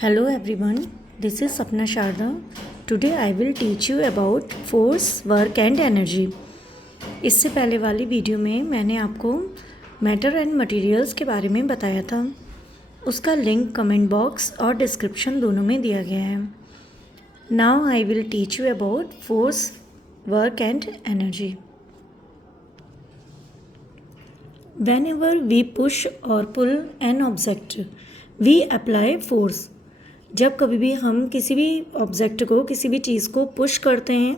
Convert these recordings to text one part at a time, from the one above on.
Hello everyone, this is Sapna Sharda. Today I will teach you about force, work and energy. इससे पहले वाली video में मैंने आपको मैटर एंड मटेरियल्स के बारे में बताया था। उसका लिंक कमेंट बॉक्स और डिस्क्रिप्शन दोनों में दिया गया है। Now I will teach you about force, work and energy. Whenever we push or pull an object, we apply force. जब कभी भी हम किसी भी ऑब्जेक्ट को, किसी भी चीज़ को पुश करते हैं,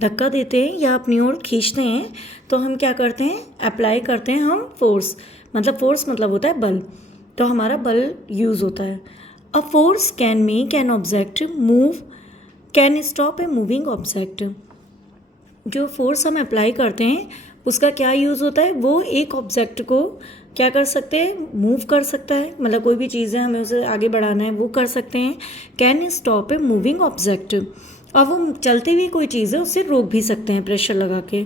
धक्का देते हैं या अपनी ओर खींचते हैं, तो हम क्या करते हैं? अप्लाई करते हैं हम फोर्स। फोर्स मतलब होता है बल। तो हमारा बल यूज़ होता है। A force can make an object move, can stop a moving object. जो फोर्स हम अप्लाई करते हैं उसका क्या यूज़ होता है? वो एक ऑब्जेक्ट को क्या कर सकते हैं? मूव कर सकता है। कोई भी चीज़ है, हमें उसे आगे बढ़ाना है, वो कर सकते हैं। Can stop a moving object, और वो चलती हुई कोई चीज़ है उसे रोक भी सकते हैं प्रेशर लगा के।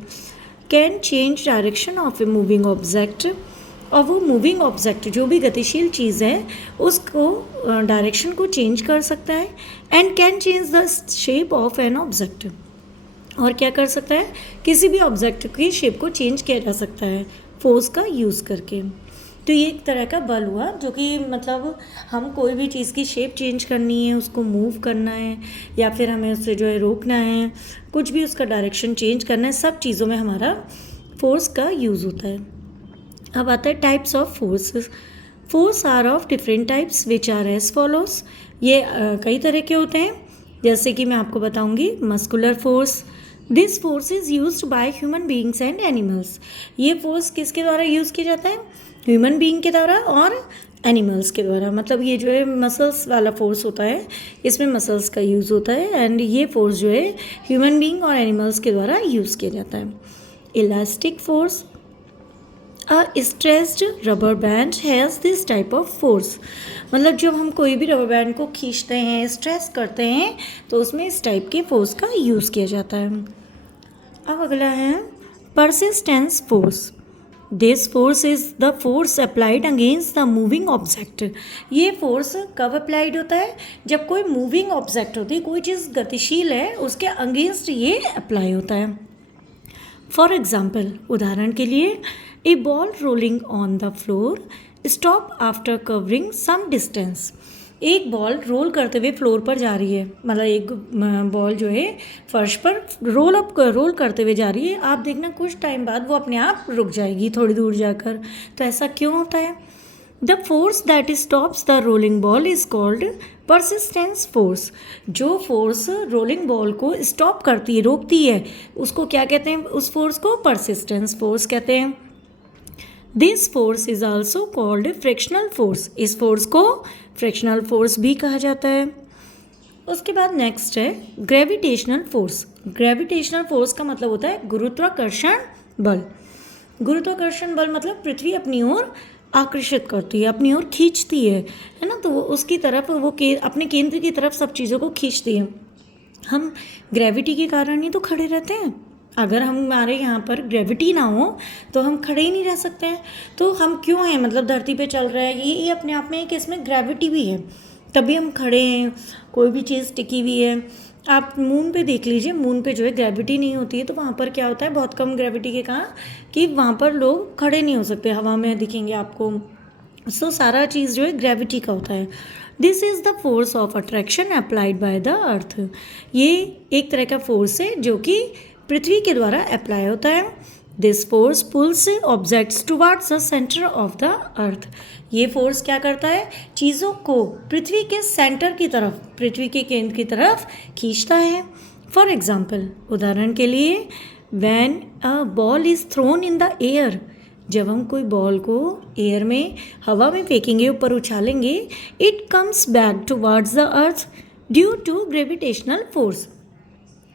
Can change direction of a moving object, और वो मूविंग ऑब्जेक्ट जो भी गतिशील चीज़ है उसको डायरेक्शन को चेंज कर सकता है। And can change the shape of an object, और क्या कर सकता है? किसी भी ऑब्जेक्ट की शेप को चेंज किया जा सकता है फोर्स का यूज़ करके। तो ये एक तरह का बल हुआ, जो कि हम कोई भी चीज़ की शेप चेंज करनी है, उसको मूव करना है, या फिर हमें उससे जो है रोकना है, कुछ भी उसका डायरेक्शन चेंज करना है, सब चीज़ों में हमारा फोर्स का यूज़ होता है। अब आता है types of force. Force are of different types which are as follows. ये कई तरह के होते हैं, जैसे कि मैं आपको बताऊंगी। Muscular force, this force is used by human beings and animals. ये फोर्स किसके द्वारा यूज़ किया जाता है? ह्यूमन बीइंग के द्वारा और एनिमल्स के द्वारा। ये जो है मसल्स वाला फोर्स होता है, इसमें मसल्स का यूज़ होता है। एंड ये फोर्स जो है ह्यूमन बीइंग और एनिमल्स के द्वारा यूज़ किया जाता है। Elastic force, a stressed rubber band has this type of force. जब हम कोई भी रबर बैंड को खींचते हैं, स्ट्रेस करते हैं, तो उसमें इस टाइप के फोर्स का यूज़ किया जाता है। अब अगला है persistence force. This force is the force applied against the moving object. ये फोर्स कब अप्लाइड होता है? जब कोई मूविंग ऑब्जेक्ट होती है, कोई चीज़ गतिशील है, उसके अगेंस्ट ये अप्लाई होता है। फॉर एग्जाम्पल, उदाहरण के लिए, a ball rolling on the floor stop after covering some distance. एक बॉल रोल करते हुए फ्लोर पर जा रही है, एक बॉल जो है फर्श पर रोल करते हुए जा रही है। आप देखना कुछ टाइम बाद वो अपने आप रुक जाएगी थोड़ी दूर जाकर। तो ऐसा क्यों होता है? The force that stops the rolling ball is called persistence force. जो फोर्स रोलिंग बॉल को स्टॉप करती है, रोकती है, उसको क्या कहते हैं? उस फोर्स को परसिस्टेंस फोर्स कहते हैं। This force is also called frictional force. इस फोर्स को फ्रिक्शनल फोर्स भी कहा जाता है। उसके बाद नेक्स्ट है ग्रेविटेशनल फोर्स। ग्रेविटेशनल फोर्स का मतलब होता है गुरुत्वाकर्षण बल। गुरुत्वाकर्षण बल पृथ्वी अपनी ओर आकर्षित करती है, अपनी ओर खींचती है ना। तो वो उसकी तरफ, वो अपने केंद्र की तरफ सब चीज़ों को खींचती है। हम ग्रेविटी के कारण ही तो खड़े रहते हैं। अगर हमारे यहाँ पर ग्रेविटी ना हो तो हम खड़े ही नहीं रह सकते हैं। तो हम क्यों हैं? धरती पे चल रहा है, ये अपने आप में एक इसमें ग्रेविटी भी है, तभी हम खड़े हैं। कोई भी चीज़ टिकी हुई है। आप मून पे देख लीजिए, मून पे जो है ग्रेविटी नहीं होती है, तो वहाँ पर क्या होता है? बहुत कम ग्रेविटी के कारण कि वहाँ पर लोग खड़े नहीं हो सकते, हवा में दिखेंगे आपको। सो सारा चीज़ जो है ग्रेविटी का होता है। This is the force of attraction applied by the earth. ये एक तरह का फोर्स है जो कि पृथ्वी के द्वारा अप्लाई होता है। This force pulls objects towards the centre of the earth. ये फोर्स क्या करता है? चीज़ों को पृथ्वी के सेंटर की तरफ, पृथ्वी के केंद्र की तरफ खींचता है। फॉर एग्जाम्पल, उदाहरण के लिए, when a ball is thrown in the air. जब हम कोई बॉल को एयर में, हवा में फेंकेंगे, ऊपर उछालेंगे, it comes back towards the earth due to gravitational force.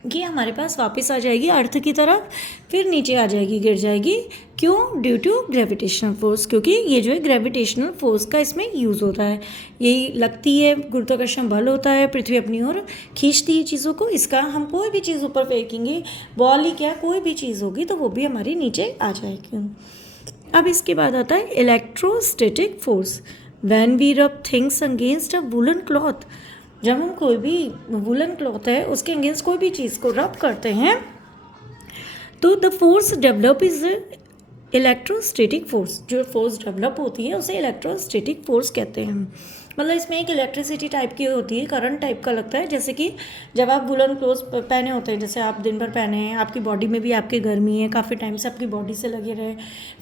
ये हमारे पास वापस आ जाएगी अर्थ की तरफ, फिर नीचे आ जाएगी, गिर जाएगी। क्यों? ड्यू टू ग्रेविटेशनल फोर्स, क्योंकि ये जो है ग्रेविटेशनल फोर्स का इसमें यूज़ होता है। ये लगती है, गुरुत्वाकर्षण बल होता है, पृथ्वी अपनी ओर खींचती है चीज़ों को। इसका हम कोई भी चीज़ ऊपर फेंकेंगे, बॉल ही क्या, कोई भी चीज़ होगी तो वो भी हमारी नीचे आ जाएगी। अब इसके बाद आता है इलेक्ट्रोस्टैटिक फोर्स। व्हेन वी रब things against a woollen cloth, जब हम कोई भी वुलन क्लॉथ है उसके अगेंस्ट कोई भी चीज़ को रब करते हैं तो the force develop is electrostatic force, जो फोर्स डेवलप होती है उसे इलेक्ट्रोस्टैटिक फोर्स कहते हैं। मतलब इसमें एक इलेक्ट्रिसिटी टाइप की होती है, करंट टाइप का लगता है। जैसे कि जब आप वुलन क्लोथ्स पहने होते हैं, जैसे आप दिन भर पहने हैं, आपकी बॉडी में भी आपकी गर्मी है, काफ़ी टाइम से आपकी बॉडी से लगे रहे,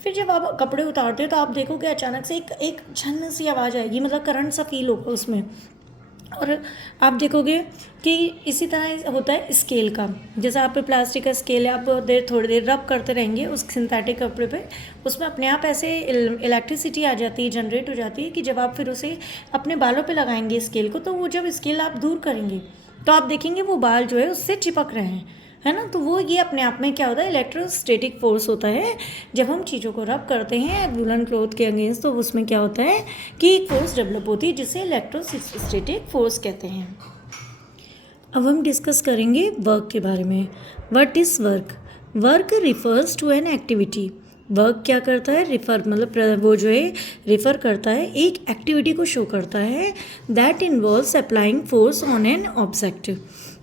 फिर जब आप कपड़े उतारते हैं तो आप देखोगे अचानक से एक झन सी आवाज़ आएगी, मतलब करंट सा फील होगा उसमें। और आप देखोगे कि इसी तरह होता है स्केल का, जैसे आप पे प्लास्टिक का स्केल है, आप थोड़ी देर रब करते रहेंगे उस सिंथेटिक कपड़े पे, उसमें अपने आप ऐसे इलेक्ट्रिसिटी आ जाती है, जनरेट हो जाती है कि जब आप फिर उसे अपने बालों पे लगाएंगे स्केल को, तो वो जब स्केल आप दूर करेंगे तो आप देखेंगे वो बाल जो है उससे चिपक रहे हैं, है ना। तो वो ये अपने आप में क्या होता है, इलेक्ट्रोस्टैटिक फोर्स होता है। जब हम चीज़ों को रब करते हैं वुलन क्लॉथ के अगेंस्ट तो उसमें क्या होता है कि एक फोर्स डेवलप होती है जिसे इलेक्ट्रोस्टैटिक फोर्स कहते हैं। अब हम डिस्कस करेंगे वर्क के बारे में। What is work? Work refers to an activity. Work क्या करता है? रिफ़र मतलब वो जो है रिफ़र करता है, एक एक्टिविटी को शो करता है that involves applying force on an object,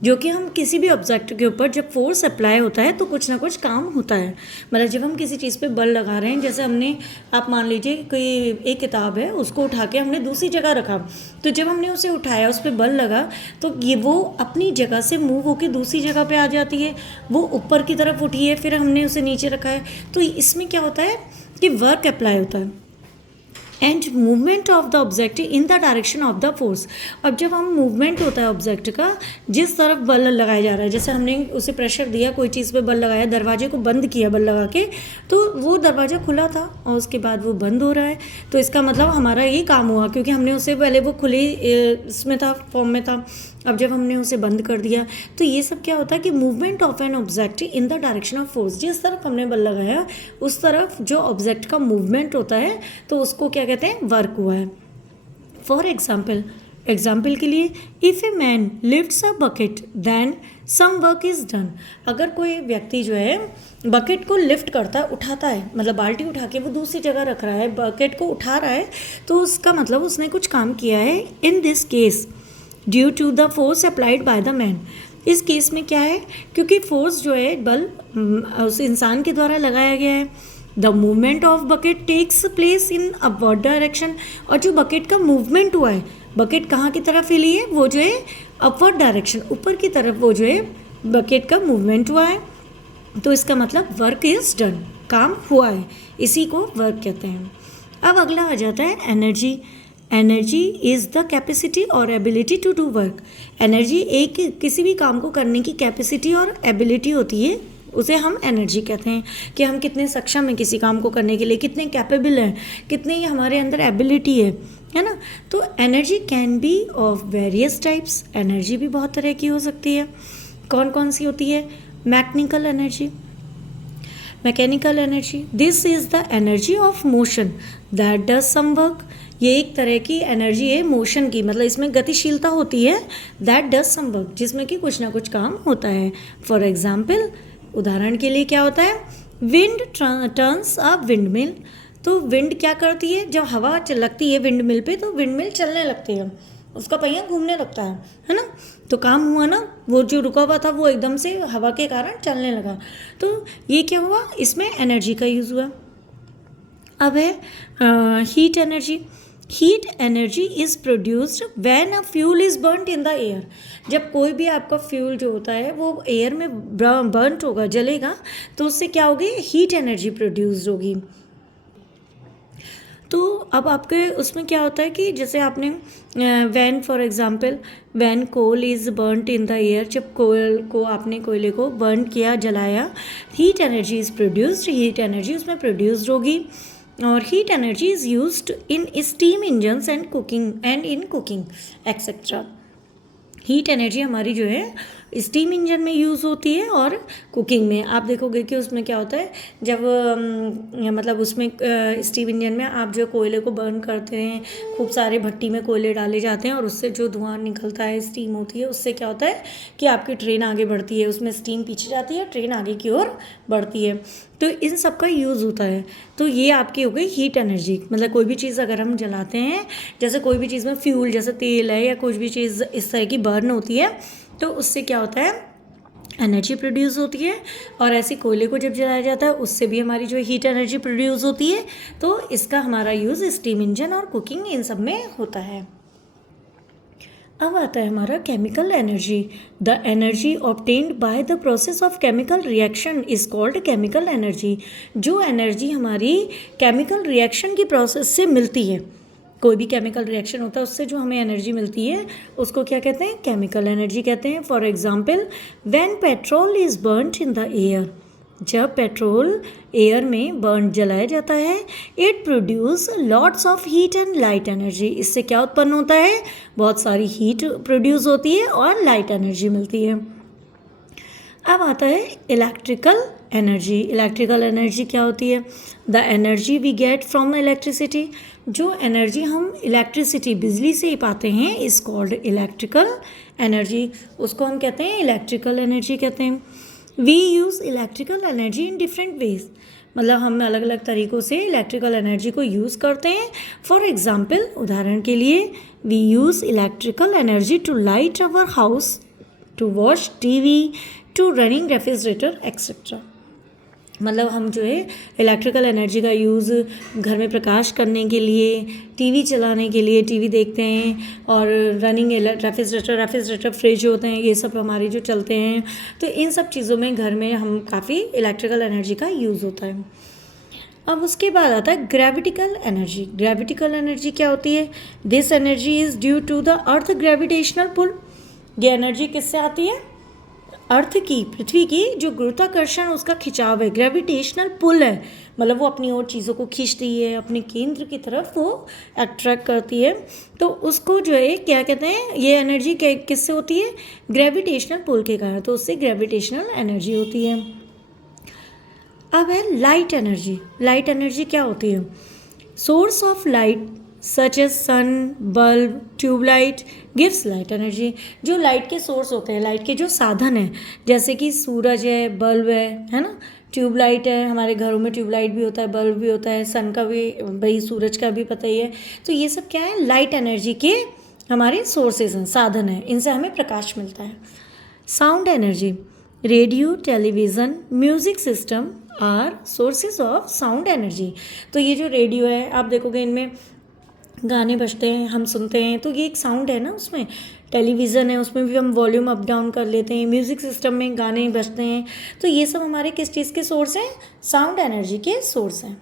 जो कि हम किसी भी ऑब्जेक्ट के ऊपर जब फोर्स अप्लाई होता है तो कुछ ना कुछ काम होता है। मतलब जब हम किसी चीज़ पे बल लगा रहे हैं, जैसे हमने, आप मान लीजिए कोई एक किताब है उसको उठा के हमने दूसरी जगह रखा, तो जब हमने उसे उठाया उस पर बल लगा तो ये वो अपनी जगह से मूव होकर दूसरी जगह पे आ जाती है, वो ऊपर की तरफ उठी है, फिर हमने उसे नीचे रखा है, तो इसमें क्या होता है कि वर्क अप्लाई होता है। And movement of the object in the direction of the force. अब जब हम मूवमेंट होता है ऑब्जेक्ट का, जिस तरफ बल लगाया जा रहा है, जैसे हमने उसे प्रेशर दिया, कोई चीज़ पे बल लगाया, दरवाजे को बंद किया बल लगा के, तो वो दरवाज़ा खुला था और उसके बाद वो बंद हो रहा है, तो इसका मतलब हमारा ये काम हुआ, क्योंकि हमने उसे पहले वो खुली इसमें था, फॉर्म में था, अब जब हमने उसे बंद कर दिया। तो ये सब क्या होता है कि movement of an object in the direction of force, जिस तरफ हमने बल लगाया उस तरफ जो ऑब्जेक्ट का मूवमेंट होता है तो उसको क्या कहते हैं, वर्क हुआ है। फॉर एग्जाम्पल के लिए, if a man lifts a bucket then some work is done. अगर कोई व्यक्ति जो है बकेट को लिफ्ट करता है, उठाता है, मतलब बाल्टी उठा के वो दूसरी जगह रख रहा है, बकेट को उठा रहा है, तो उसका मतलब उसने कुछ काम किया है। In this case due to the force applied by the man. इस केस में क्या है, क्योंकि फोर्स जो है बल उस इंसान के द्वारा लगाया गया है। The movement of bucket takes place in upward direction. और जो बकेट का मूवमेंट हुआ है, बकेट कहाँ की तरफ हिली है, वो जो है अपवर्ड डायरेक्शन, ऊपर की तरफ वो जो है बकेट का मूवमेंट हुआ है, तो इसका मतलब वर्क इज डन, काम हुआ है, इसी को वर्क कहते हैं। अब अगला आ जाता है energy. Energy is the capacity और ability to do work. Energy एक किसी भी काम को करने की कैपेसिटी और एबिलिटी होती है, उसे हम एनर्जी कहते हैं, कि हम कितने सक्षम हैं किसी काम को करने के लिए, कितने कैपेबल हैं, कितने हमारे अंदर एबिलिटी है ना। तो energy can be of various types. Energy भी बहुत तरह की हो सकती है। कौन कौन सी होती है? Mechanical energy, this is the energy of motion that does some work. ये एक तरह की एनर्जी है मोशन की, मतलब इसमें गतिशीलता होती है। दैट डज सम वर्क, जिसमें कि कुछ ना कुछ काम होता है। फॉर एग्जाम्पल, उदाहरण के लिए क्या होता है, wind turns a wind mill. तो विंड क्या करती है, जब हवा लगती है विंड मिल पे तो विंड मिल चलने लगती है, उसका पहिया घूमने लगता है ना। तो काम हुआ ना, वो जो रुका हुआ था वो एकदम से हवा के कारण चलने लगा। तो ये क्या हुआ, इसमें एनर्जी का यूज़ हुआ। अब है heat energy. Heat energy is produced when a fuel is burned in the air. जब कोई भी आपका फ्यूल जो होता है वो एयर में बर्नड होगा, जलेगा, तो उससे क्या होगी, हीट एनर्जी प्रोड्यूस्ड होगी। तो अब आपके उसमें क्या होता है कि जैसे आपने when for example, when coal is burned in the air, जब कोल को आपने कोयले को बर्न किया, जलाया, heat energy is produced, heat energy उसमें प्रोड्यूस्ड होगी। और heat energy is used in steam engines and in cooking etcetera. Heat energy हमारी जो है स्टीम इंजन में यूज़ होती है और कुकिंग में। आप देखोगे कि उसमें क्या होता है, जब मतलब उसमें स्टीम इंजन में आप जो कोयले को बर्न करते हैं, खूब सारे भट्टी में कोयले डाले जाते हैं और उससे जो धुआं निकलता है, स्टीम होती है, उससे क्या होता है कि आपकी ट्रेन आगे बढ़ती है, उसमें स्टीम पीछे जाती है, ट्रेन आगे की ओर बढ़ती है। तो इन सब का यूज़ होता है। तो ये आपकी हो गई हीट एनर्जी। मतलब कोई भी चीज़ अगर हम जलाते हैं, जैसे कोई भी चीज़ में फ्यूल जैसे तेल है या कुछ भी चीज़ इस तरह की बर्न होती है, तो उससे क्या होता है, एनर्जी प्रोड्यूस होती है। और ऐसे कोयले को जब जलाया जाता है उससे भी हमारी जो हीट एनर्जी प्रोड्यूस होती है। तो इसका हमारा यूज़ स्टीम इंजन और कुकिंग इन सब में होता है। अब आता है हमारा chemical energy. The energy obtained by the process of chemical reaction is called chemical energy. जो एनर्जी हमारी केमिकल रिएक्शन की प्रोसेस से मिलती है, कोई भी केमिकल रिएक्शन होता है उससे जो हमें एनर्जी मिलती है उसको क्या कहते हैं, केमिकल एनर्जी कहते हैं। For example, when petrol is burned in the air, जब पेट्रोल एयर में बर्न जलाया जाता है, it produce lots of heat and light energy. इससे क्या उत्पन्न होता है, बहुत सारी हीट प्रोड्यूस होती है और लाइट एनर्जी मिलती है। अब आता है इलेक्ट्रिकल एनर्जी। इलेक्ट्रिकल एनर्जी क्या होती है, the energy we get from electricity. जो एनर्जी हम इलेक्ट्रिसिटी बिजली से ही पाते हैं इज कॉल्ड इलेक्ट्रिकल एनर्जी। उसको हम कहते हैं इलेक्ट्रिकल एनर्जी कहते हैं। We use electrical energy in different ways. मतलब हम अलग अलग तरीक़ों से इलेक्ट्रिकल एनर्जी को यूज़ करते हैं। फॉर एग्ज़ाम्पल, उदाहरण के लिए, we use electrical energy to light our house, to watch TV, to running refrigerator etcetera. मतलब हम जो है इलेक्ट्रिकल एनर्जी का यूज़ घर में प्रकाश करने के लिए, टीवी चलाने के लिए, टीवी देखते हैं, और रनिंग रेफ्रिजरेटर फ्रिज होते हैं, ये सब हमारे जो चलते हैं, तो इन सब चीज़ों में घर में हम काफ़ी इलेक्ट्रिकल एनर्जी का यूज़ होता है। अब उसके बाद आता है ग्रेविटिकल एनर्जी। ग्रेविटिकल एनर्जी क्या होती है, this energy is due to the earth gravitational pull. ये एनर्जी किससे आती है, अर्थ की, पृथ्वी की जो गुरुत्वाकर्षण उसका खिंचाव है, ग्रेविटेशनल पुल है, मतलब वो अपनी और चीज़ों को खींचती है, अपने केंद्र की तरफ वो अट्रैक्ट करती है। तो उसको जो है क्या कहते हैं, ये एनर्जी किससे होती है, ग्रेविटेशनल पुल के कारण, तो उससे ग्रेविटेशनल एनर्जी होती है। अब है लाइट एनर्जी। लाइट एनर्जी क्या होती है, source of light such as sun, bulb, tubelight gives light energy. जो लाइट के सोर्स होते हैं, लाइट के जो साधन हैं, जैसे कि सूरज है, बल्ब है ना, ट्यूबलाइट है, हमारे घरों में ट्यूबलाइट भी होता है, बल्ब भी होता है, सन का भी, भाई सूरज का भी पता ही है। तो ये सब क्या है, लाइट एनर्जी के हमारे सोर्सेज हैं, साधन हैं, इनसे हमें प्रकाश मिलता है। Sound energy, radio, television, music system are sources of sound energy. तो ये जो रेडियो है, आप देखोगे इनमें गाने बजते हैं, हम सुनते हैं, तो ये एक साउंड है ना उसमें। टेलीविज़न है, उसमें भी हम वॉल्यूम अप डाउन कर लेते हैं। म्यूज़िक सिस्टम में गाने बजते हैं। तो ये सब हमारे किस चीज़ के सोर्स हैं, साउंड एनर्जी के सोर्स हैं।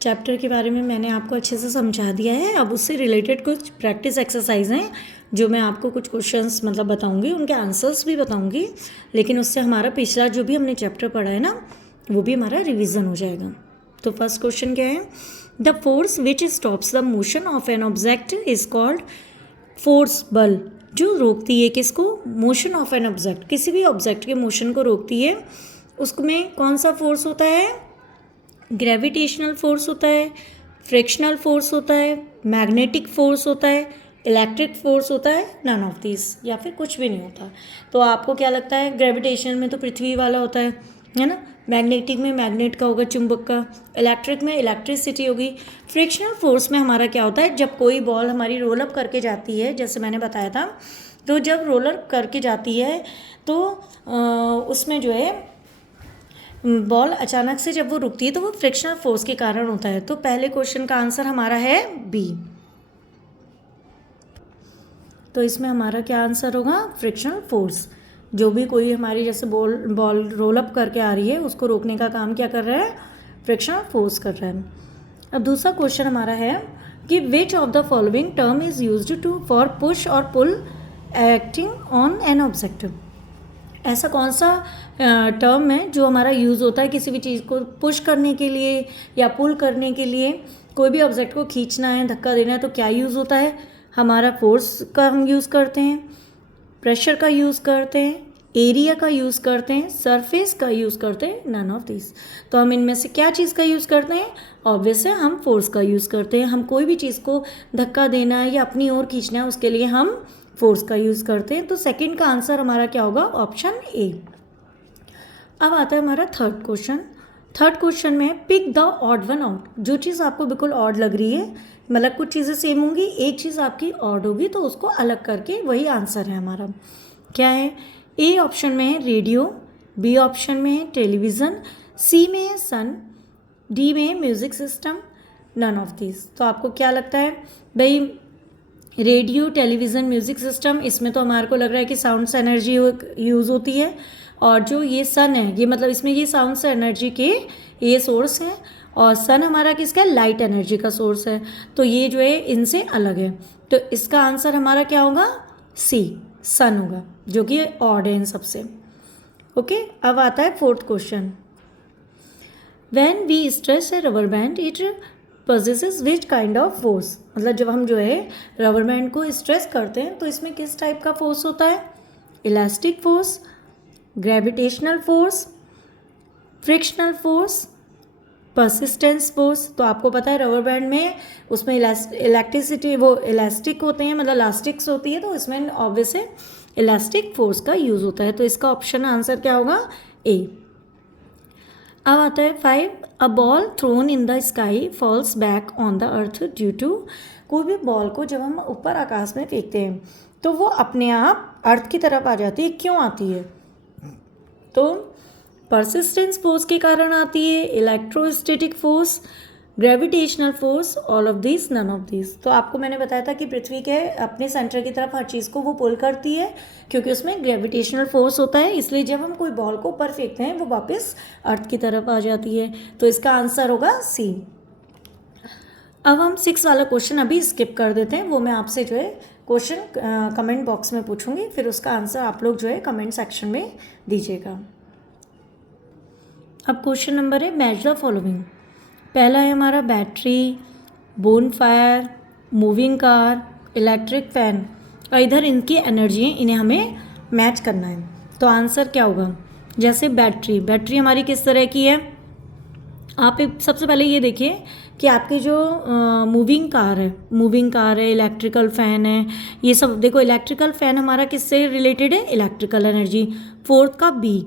चैप्टर के बारे में मैंने आपको अच्छे से समझा दिया है। अब उससे रिलेटेड कुछ प्रैक्टिस एक्सरसाइज हैं जो मैं आपको कुछ क्वेश्चंस मतलब बताऊंगी, उनके आंसर्स भी बताऊंगी, लेकिन उससे हमारा पिछला जो भी हमने चैप्टर पढ़ा है ना, वो भी हमारा रिवीजन हो जाएगा। तो फर्स्ट क्वेश्चन क्या है, the force which stops the motion of an object is called force, बल। जो रोकती है किसको, मोशन ऑफ एन ऑब्जेक्ट, किसी भी ऑब्जेक्ट के मोशन को रोकती है, उसमें कौन सा फोर्स होता है, ग्रेविटेशनल फोर्स होता है, फ्रिक्शनल फोर्स होता है, मैग्नेटिक फोर्स होता है, इलेक्ट्रिक फोर्स होता है, नन ऑफ दिस, या फिर कुछ भी नहीं होता। तो आपको क्या लगता है, ग्रेविटेशन में तो पृथ्वी वाला होता है ना, मैग्नेटिक में मैग्नेट का होगा, चुंबक का, इलेक्ट्रिक में इलेक्ट्रिसिटी होगी, फ्रिक्शनल फोर्स में हमारा क्या होता है, जब कोई बॉल हमारी रोल अप करके जाती है, जैसे मैंने बताया था, तो जब रोलर करके जाती है तो उसमें जो है बॉल अचानक से जब वो रुकती है तो वो फ्रिक्शनल फोर्स के कारण होता है। तो पहले क्वेश्चन का आंसर हमारा है बी। तो इसमें हमारा क्या आंसर होगा, फ्रिक्शनल फोर्स। जो भी कोई हमारी जैसे बॉल रोल अप करके आ रही है उसको रोकने का काम क्या कर रहा है, फ्रिक्शनल फोर्स कर रहा है। अब दूसरा क्वेश्चन हमारा है कि which of the following term is used to for push और pull acting on an object. ऐसा कौन सा टर्म है जो हमारा यूज़ होता है किसी भी चीज़ को पुश करने के लिए या पुल करने के लिए, कोई भी ऑब्जेक्ट को खींचना है, धक्का देना है, तो क्या यूज़ होता है, हमारा फोर्स का हम यूज़ करते हैं, प्रेशर का यूज़ करते हैं, एरिया का यूज़ करते हैं, सरफेस का यूज़ करते हैं, नन ऑफ दिस। तो हम इनमें से क्या चीज़ का यूज़ करते हैं, ऑब्वियस है हम फोर्स का यूज़ करते हैं। हम कोई भी चीज़ को धक्का देना है या अपनी ओर खींचना है उसके लिए हम फोर्स का यूज़ करते हैं। तो सेकंड का आंसर हमारा क्या होगा, ऑप्शन ए। अब आता है हमारा थर्ड क्वेश्चन, थर्ड क्वेश्चन में pick the odd one out. जो चीज़ आपको बिल्कुल ऑड लग रही है, मतलब कुछ चीज़ें सेम होंगी, एक चीज़ आपकी ऑड होगी, तो उसको अलग करके वही आंसर है हमारा। क्या है? ए ऑप्शन में है रेडियो, बी ऑप्शन में है टेलीविज़न, सी में है सन, डी में है music system, none of this. तो आपको क्या लगता है भाई? रेडियो, टेलीविज़न, म्यूज़िक सिस्टम, इसमें तो हमारे को लग रहा है कि साउंड से एनर्जी यूज़ होती है, और जो ये सन है, ये मतलब इसमें ये साउंड से एनर्जी के ये सोर्स है, और सन हमारा किसका? लाइट एनर्जी का सोर्स है। तो ये जो है इनसे अलग है, तो इसका आंसर हमारा क्या होगा? सी, सन होगा, जो कि ऑड है इन सबसे। ओके, अब आता है fourth question. When we stretch a rubber band it possesses which kind of force। मतलब जब हम जो है रबर बैंड को स्ट्रेस करते हैं तो इसमें किस टाइप का फोर्स होता है? Elastic force, gravitational force, frictional force, persistence force. तो आपको पता है रबर बैंड में उसमें इलेक्ट्रिसिटी, वो इलास्टिक होते हैं, मतलब इलास्टिक्स होती है, तो इसमें ऑब्वियस है इलास्टिक फोर्स का यूज़ होता है। तो इसका ऑप्शन आंसर क्या होगा? ए। अब आता है 5, a ball thrown in the sky falls back on the earth due to. कोई भी बॉल को जब हम ऊपर आकाश में फेंकते हैं तो वो अपने आप अर्थ की तरफ आ जाती है। क्यों आती है? तो परसिस्टेंस फोर्स के कारण आती है, electrostatic force, gravitational force, all of this, none of this. तो आपको मैंने बताया था कि पृथ्वी के अपने सेंटर की तरफ हर चीज़ को वो पुल करती है, क्योंकि उसमें ग्रेविटेशनल फोर्स होता है, इसलिए जब हम कोई बॉल को ऊपर फेंकते हैं वो वापस अर्थ की तरफ आ जाती है। तो इसका आंसर होगा सी। अब हम 6 वाला क्वेश्चन अभी स्किप कर देते हैं, वो मैं आपसे जो है क्वेश्चन कमेंट बॉक्स में पूछूंगी, फिर उसका आंसर आप लोग जो है कमेंट सेक्शन में दीजिएगा। अब क्वेश्चन नंबर है मैच द फॉलोइंग। पहला है हमारा battery, bone fire, moving car, electric fan, और इधर इनकी एनर्जी है, इन्हें हमें मैच करना है। तो आंसर क्या होगा? जैसे बैटरी हमारी किस तरह की है? आप सबसे पहले ये देखिए कि आपकी जो मूविंग कार है, इलेक्ट्रिकल फ़ैन है, ये सब देखो। इलेक्ट्रिकल फ़ैन हमारा किससे रिलेटेड है? Electrical energy. फोर्थ का बी,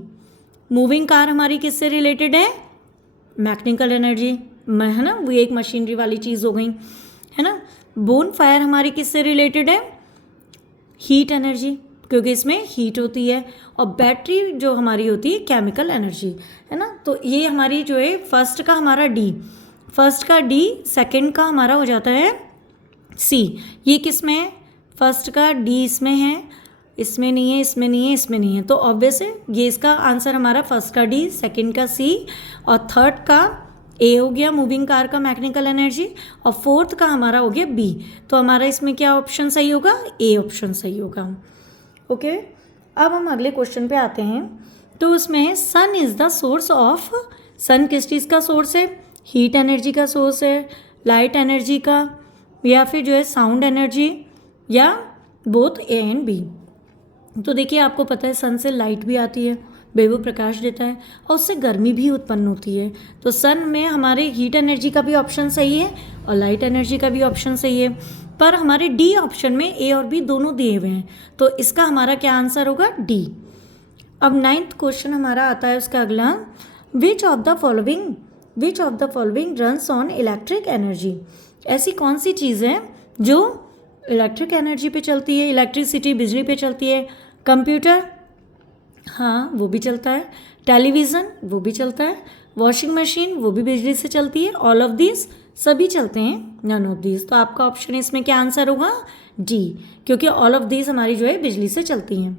मूविंग कार हमारी किससे रिलेटेड है? मैकेनिकल एनर्जी, है ना, वो एक मशीनरी वाली चीज़ हो गई, है ना। बोन फायर हमारी किससे रिलेटेड है? हीट एनर्जी, क्योंकि इसमें हीट होती है। और बैटरी जो हमारी होती है केमिकल एनर्जी, है ना। तो ये हमारी जो है फर्स्ट का हमारा डी, सेकंड का हमारा हो जाता है सी। ये किस में है? फर्स्ट का डी इसमें है, इसमें नहीं है, इसमें नहीं है, इसमें नहीं है। तो ऑब्वियस है ये इसका आंसर हमारा फर्स्ट का डी, सेकंड का सी, और थर्ड का ए हो गया मूविंग कार का मैकेनिकल एनर्जी, और फोर्थ का हमारा हो गया बी। तो हमारा इसमें क्या ऑप्शन सही होगा? ए ऑप्शन सही होगा। ओके, अब हम अगले क्वेश्चन पे आते हैं। तो उसमें सन इज़ द सोर्स ऑफ, सन किस चीज़ का सोर्स है? हीट एनर्जी का सोर्स है, लाइट एनर्जी का, या फिर जो है साउंड एनर्जी, या बोथ ए एंड बी। तो देखिए आपको पता है सन से लाइट भी आती है, बेवो प्रकाश देता है, और उससे गर्मी भी उत्पन्न होती है। तो सन में हमारे हीट एनर्जी का भी ऑप्शन सही है और लाइट एनर्जी का भी ऑप्शन सही है, पर हमारे डी ऑप्शन में ए और बी दोनों दिए हुए हैं। तो इसका हमारा क्या आंसर होगा? डी। अब 9th क्वेश्चन हमारा आता है उसका अगला, विच of the following runs on electric energy. ऐसी कौन सी चीज़ है जो इलेक्ट्रिक एनर्जी पे चलती है? इलेक्ट्रिसिटी, बिजली पे चलती है। कंप्यूटर, हाँ वो भी चलता है। टेलीविज़न, वो भी चलता है। वॉशिंग मशीन, वो भी बिजली से चलती है। ऑल ऑफ दिस, सभी चलते हैं। None of this. तो आपका ऑप्शन इसमें क्या आंसर होगा? डी, क्योंकि ऑल ऑफ दिस हमारी जो है बिजली से चलती हैं।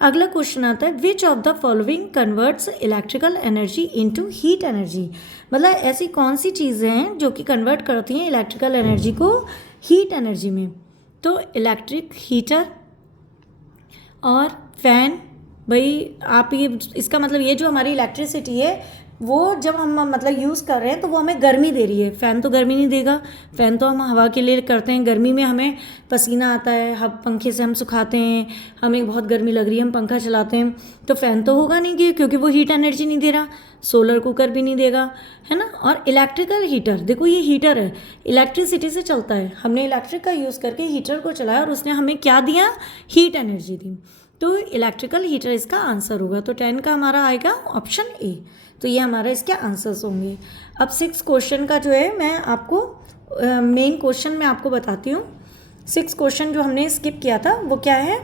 अगला क्वेश्चन आता है, विच of the following converts electrical energy into heat energy. मतलब ऐसी कौन सी चीज़ें हैं जो कि कन्वर्ट करती हैं इलेक्ट्रिकल एनर्जी को हीट एनर्जी में? तो इलेक्ट्रिक हीटर और फैन। भाई आप ये, इसका मतलब ये जो हमारी इलेक्ट्रिसिटी है वो जब हम मतलब यूज़ कर रहे हैं तो वो हमें गर्मी दे रही है। फ़ैन तो गर्मी नहीं देगा, फ़ैन तो हम हवा के लिए करते हैं। गर्मी में हमें पसीना आता है, हम पंखे से हम सुखाते हैं, हमें बहुत गर्मी लग रही है, हम पंखा चलाते हैं, तो फ़ैन तो होगा नहीं क्योंकि वो हीट एनर्जी नहीं दे रहा। सोलर कुकर भी नहीं देगा, है ना। और इलेक्ट्रिकल हीटर, देखो ये हीटर है, इलेक्ट्रिसिटी से चलता है। हमने इलेक्ट्रिक का यूज़ करके हीटर को चलाया और उसने हमें क्या दिया? हीट एनर्जी दी। तो इलेक्ट्रिकल हीटर इसका आंसर होगा। तो 10 का हमारा आएगा ऑप्शन ए। तो ये हमारा इसके आंसर्स होंगे। अब 6 क्वेश्चन का जो है मैं आपको मेन क्वेश्चन मैं आपको बताती हूँ। 6 क्वेश्चन जो हमने स्किप किया था वो क्या है,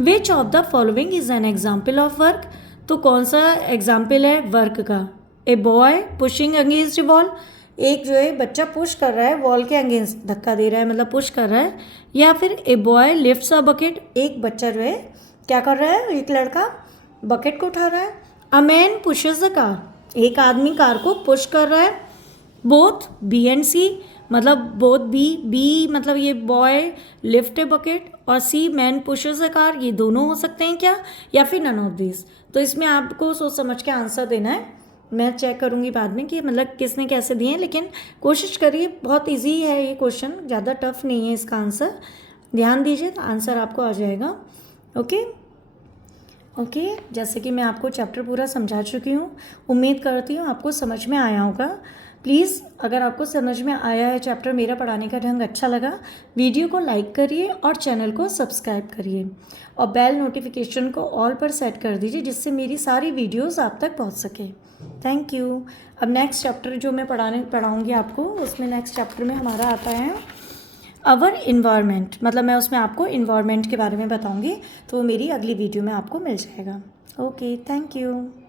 विच of the following is an example of work. तो कौन सा एग्जाम्पल है वर्क का, a boy pushing against A wall, एक जो है बच्चा पुश कर रहा है वॉल के अगेंस्ट, धक्का दे रहा है मतलब पुश कर रहा है, या फिर a boy lifts a bucket, एक बच्चा जो है क्या कर रहा है, एक लड़का बकेट को उठा रहा है। A man pushes the car, एक आदमी कार को पुश कर रहा है। बोथ बी एंड सी, मतलब बोथ बी मतलब ये बॉय लिफ्ट ए बकेट और सी मैन पुशेस अ कार, ये दोनों हो सकते हैं क्या, या फिर नन ऑफ दिस। तो इसमें आपको सोच समझ के आंसर देना है। मैं चेक करूँगी बाद में कि मतलब किसने कैसे दिए हैं, लेकिन कोशिश करिए, बहुत इजी है ये क्वेश्चन, ज़्यादा टफ नहीं है इसका आंसर। ध्यान दीजिए तो आंसर आपको आ जाएगा। ओके, जैसे कि मैं आपको चैप्टर पूरा समझा चुकी हूँ, उम्मीद करती हूँ आपको समझ में आया होगा। प्लीज़ अगर आपको समझ में आया है चैप्टर, मेरा पढ़ाने का ढंग अच्छा लगा, वीडियो को लाइक करिए और चैनल को सब्सक्राइब करिए और बेल नोटिफिकेशन को ऑल पर सेट कर दीजिए, जिससे मेरी सारी वीडियोस आप तक पहुंच सके। Thank you. अब नेक्स्ट चैप्टर जो मैं पढ़ाऊँगी आपको, उसमें नेक्स्ट चैप्टर में हमारा आता है अवर इन्वायरमेंट, मतलब मैं उसमें आपको इन्वायरमेंट के बारे में बताऊँगी, तो वो मेरी अगली वीडियो में आपको मिल जाएगा। Okay, thank you.